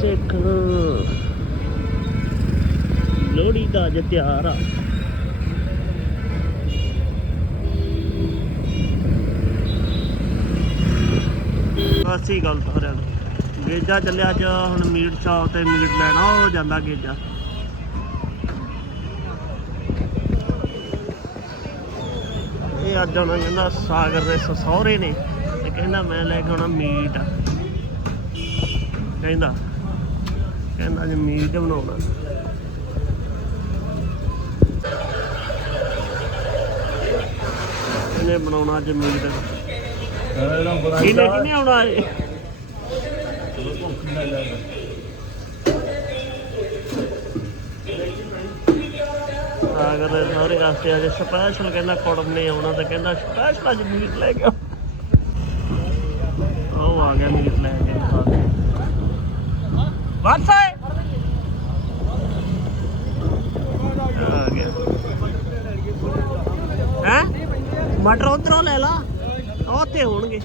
ਸਿੱਖ। ਲੋਹੜੀ ਦਾ ਅੱਜ ਤਿਉਹਾਰ ਆ। ਅਸੀਂ ਗੱਲ ਸਾਰਿਆਂ ਨੂੰ ਗੇਜਾ ਚੱਲਿਆ ਅੱਜ, ਹੁਣ ਮੀਟ ਸ਼ਾਪ ਤੇ ਮੀਟ ਲੈਣਾ, ਉਹ ਜਾਂਦਾ ਗੇਜਾ। ਇਹ ਅੱਜ ਆਉਣਾ ਕਹਿੰਦਾ ਸਾਗਰ ਦੇ ਸਹੁਰੇ ਨੇ, ਤੇ ਕਹਿੰਦਾ ਮੈਂ ਲੈ ਕੇ ਆਉਣਾ ਮੀਟ। ਕਹਿੰਦਾ ਕਹਿੰਦਾ ਜੇ ਮੀਟ ਬਣਾਉਣਾ। ਇਹਨੇ ਬਣਾਉਣਾ ਅੱਜ ਮੀਟ? ਕਿਹਨੇ ਕਿਹਨੇ ਆਉਣਾ ਏ ਸਾਗਰ ਦੇ ਸਾਰੇ ਅੱਜ ਸਪੈਸ਼ਲ ਕਹਿੰਦਾ ਕੁੜਮ ਨੇ ਆਉਣਾ ਤੇ ਕਹਿੰਦਾ ਸਪੈਸ਼ਲ ਅੱਜ ਮੀਟ ਲੈ ਕੇ ਉਹ ਆ ਗਿਆ ਮੀਟ ਲੈ ਕੇ। ਬਸ ਹੈ ਹੈ? ਮਟਰ ਉਧਰੋਂ ਲੈ ਲਾ। ਉਹ ਹੋਣਗੇ।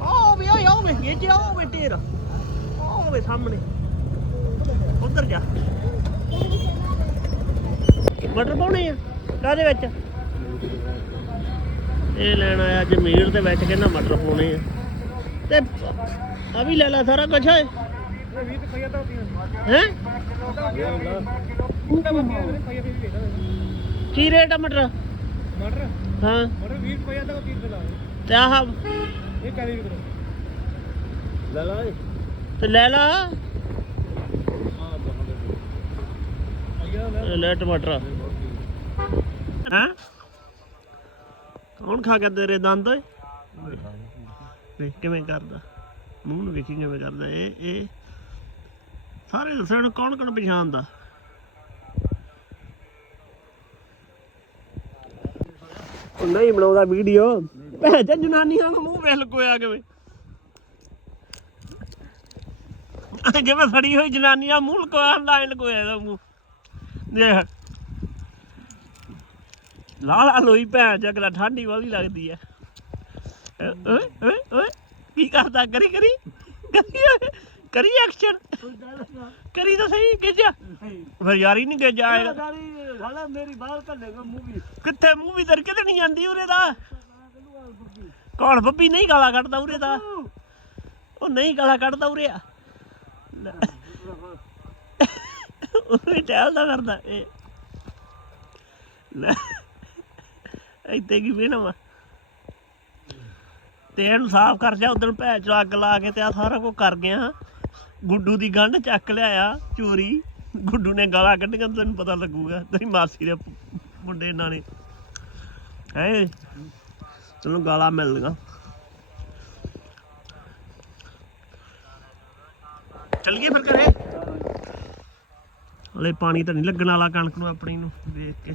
ਉਹ ਵੀ ਉਹ ਵੇ, ਇਹ ਜਿਹੜਾ ਉਹ ਵੇ ਢੇਰ। ਉਹ ਵੇ ਸਾਹਮਣੇ। ਉਧਰ ਜਾ। ਮਟਰ ਪਾਉਣੇ ਆ? ਕਾਦੇ ਵਿੱਚ? ਇਹ ਲੈਣ ਆਇਆ ਅੱਜ ਦੇ ਵਿੱਚ, ਕਹਿੰਦਾ ਮਟਰ ਪਾਉਣੇ ਆ। ਤੇ ਆ ਵੀ ਲੈ ਲੈ ਸਾਰਾ ਕੁਝ ਹੈ ਹੈ? ਕੀ ਰੇਟ ਆ ਮਟਰ? ਮਟਰ ਹਾਂ। ਮਟਰ 20 ਰੁਪਏ ਦਾ 30 ਰੁਪਏ ਲਾ ਤੇ ਆਹ ਇਹ 40 ਰੁਪਏ ਲੈ ਲਾ। ਤੇ ਲੈ ਲਾ ਲੈ ਟਮਾਟਰ। ਹਾਂ? ਕੌਣ ਖਾ ਕੇ ਤੇਰੇ ਦੰਦ? ਓਏ ਕਿਵੇਂ ਕਰਦਾ। ਮੂੰਹ ਨੂੰ ਵੇਖੀ ਕਿਵੇਂ ਕਰਦਾ। ਇਹ ਇਹ ਸਾਰੇ ਦੱਸਣ ਨੂੰ ਕੌਣ ਕੌਣ ਪਛਾਣਦਾ? ਉਹ ਨਹੀਂ ਬਣਾਉਂਦਾ ਵੀਡੀਓ। ਭੈਣ ਜਨਾਨੀਆਂ ਨੂੰ ਮੂੰਹ ਵੇਖ ਲਕੋਇਆ ਕਿਵੇਂ ਜਿਵੇਂ ਫੜੀ ਹੋਈ ਜਨਾਨੀਆਂ ਮੂੰਹ ਲਕੋਇਆ ਲਾਈਨ ਲਕੋਇਆ ਇਹਦਾ ਮੂੰਹ। ਦੇਖ। ਲਾਲਾ ਲੋਈ ਭੈਣ ਚ ਅਗਲਾ ਠੰਡੀ ਵਾਲੀ ਲੱਗਦੀ ਐ ਓਏ ਓਏ ਓਏ, ਕੀ ਕਰਦਾ? ਕਰੀ ਕਰੀ। ਕਰੀ ਕਰੀ ਐਕਸ਼ਨ ਕਰੀ ਤਾਂ ਸਹੀ ਗਿੱਜਾ ਫਿਰ ਯਾਰੀ ਨਹੀਂ ਗਿੱਜਾ ਆਏਗਾ ਗਾੜੀ ਸਾਲਾ ਮੇਰੀ ਬਾਹਰ ਕੱਢੇਗਾ ਮੂਵੀ ਕਿੱਥੇ ਮੂਵੀ ਦਰ ਕਿਤੇ ਨਹੀਂ ਜਾਂਦੀ ਉਰੇ ਦਾ ਕੌਣ ਬੱਬੀ ਨਹੀਂ ਗਾਲਾਂ ਕੱਢਦਾ ਉਰੇ ਦਾ ਉਹ ਨਹੀਂ ਗਾਲਾਂ ਕੱਢਦਾ ਉਰੇ ਆ। ਉਰੇ ਟਹਿਲਦਾ ਕਰਦਾ ਇਹ। ਲੈ। ਇੱਥੇ ਕੀ ਵੇਣਾ ਵਾ? ਤੇ ਇਹਨੂੰ ਸਾਫ਼ ਕਰ ਜਾ ਉਦੋਂ ਭੈ ਚ ਅੱਗ ਲਾ ਕੇ ਤੇ ਆ ਸਾਰਾ ਕੁਝ ਕਰ ਗਿਆ। ਗੁੱਡੂ ਦੀ ਗੰਢ ਚੱਕ ਲਿਆਇਆ, ਚੋਰੀ। ਗੁੱਡੂ ਨੇ ਗਾਲਾਂ ਕੱਢੀਆਂ, ਤੈਨੂੰ ਪਤਾ ਲੱਗੂਗਾ। ਤੇਰੀ ਮਾਸੀ ਦੇ ਮੁੰਡੇ ਨਾਲ ਨੇ ਹੈ? ਤੈਨੂੰ ਗਾਲਾਂ ਮਿਲਣਗੀਆਂ ਚੱਲੀਏ ਫਿਰ ਘਰੇ। ਹਲੇ ਪਾਣੀ ਤਾਂ ਨਹੀਂ ਲੱਗਣ ਵਾਲਾ ਕਣਕ ਨੂੰ ਆਪਣੀ ਨੂੰ, ਵੇਖ ਕੇ।